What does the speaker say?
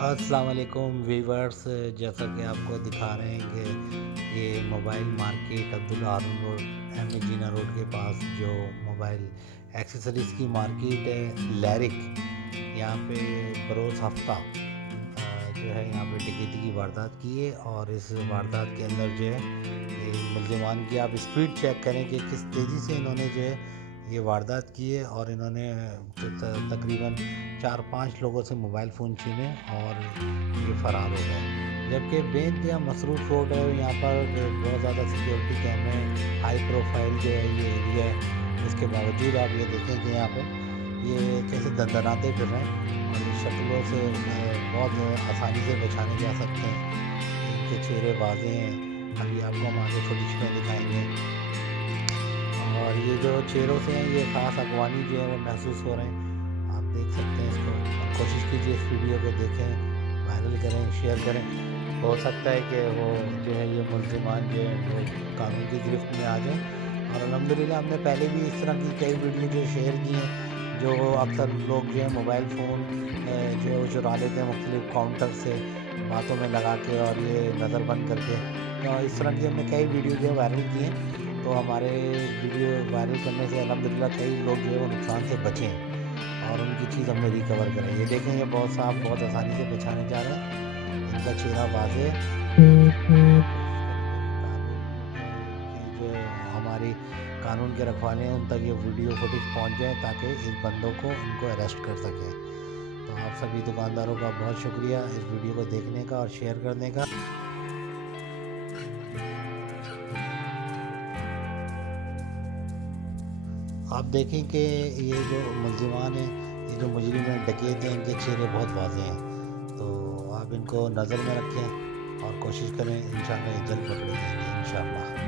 السلام علیکم ویورز، جیسا کہ آپ کو دکھا رہے ہیں کہ یہ موبائل مارکیٹ عبدالہارون روڈ ایم اے جینا روڈ کے پاس جو موبائل ایکسیسریز کی مارکیٹ ہے لیرک، یہاں پہ بروز ہفتہ جو ہے یہاں پہ ڈکیتی کی واردات کی ہے، اور اس واردات کے اندر جو ہے یہ ملزمان کی آپ اسپیڈ چیک کریں کہ کس تیزی سے انہوں نے جو ہے یہ واردات کی ہے، اور انہوں نے تقریباً 4-5 لوگوں سے موبائل فون چھینے اور یہ فرار ہو گئے، جبکہ بے انتہا مصروف روڈ ہے، یہاں پر بہت زیادہ سیکیورٹی کیمرے، ہائی پروفائل جو ہے یہ ایریا ہے، اس کے باوجود آپ یہ دیکھیں کہ یہاں پہ یہ کیسے دندناتے پھر رہے ہیں، اور یہ شکلوں سے بہت آسانی سے بچانے جا سکتے ہیں، ان کے چہرے واضح ہیں، ابھی آپ کو ہم آگے فوٹیج میں دکھائیں گے، اور یہ جو چہروں سے ہیں یہ خاص افغانی جو ہے وہ محسوس ہو رہے ہیں، آپ دیکھ سکتے ہیں اس کو، اور کوشش کیجیے اس ویڈیو کو دیکھیں، وائرل کریں، شیئر کریں، ہو سکتا ہے کہ وہ جو ہے یہ ملزمان جو ہے وہ قانون کی گرفت میں آ جائیں، اور الحمدللہ ہم نے پہلے بھی اس طرح کی کئی ویڈیو جو شیئر کی ہیں، جو اکثر لوگ جو ہے موبائل فون جو ہے وہ چرا لیتے ہیں مختلف کاؤنٹر سے باتوں میں لگا کے، اور یہ نظر بند کر کے، تو اس طرح کی ہم نے کئی ویڈیو جو ہے وائرل کی ہیں، تو ہمارے ویڈیو وائرل کرنے سے الحمدللہ کئی لوگ جو ہے وہ نقصان سے بچیں، اور ان کی چیز ہم نے ریکور کریں۔ یہ دیکھیں یہ بہت صاف بہت آسانی سے بچانے جا رہے ہیں، ان کا چہرہ واضح ہے، کوشش کریں گے کہ قانون کی جو ہماری قانون کے رکھوانے ہیں ان تک یہ ویڈیو فوٹیج پہنچ جائے، تاکہ اس بندوں کو ان کو اریسٹ کر سکیں۔ تو آپ سبھی دکانداروں کا بہت شکریہ اس ویڈیو کو دیکھنے کا اور شیئر کرنے کا۔ آپ دیکھیں کہ یہ جو ملزمان ہیں، یہ جو مجرم ہیں، ڈکیت ہیں، ان کے چہرے بہت واضح ہیں، تو آپ ان کو نظر میں رکھیں اور کوشش کریں انشاءاللہ یہ جلد پکڑے جائیں گے انشاءاللہ۔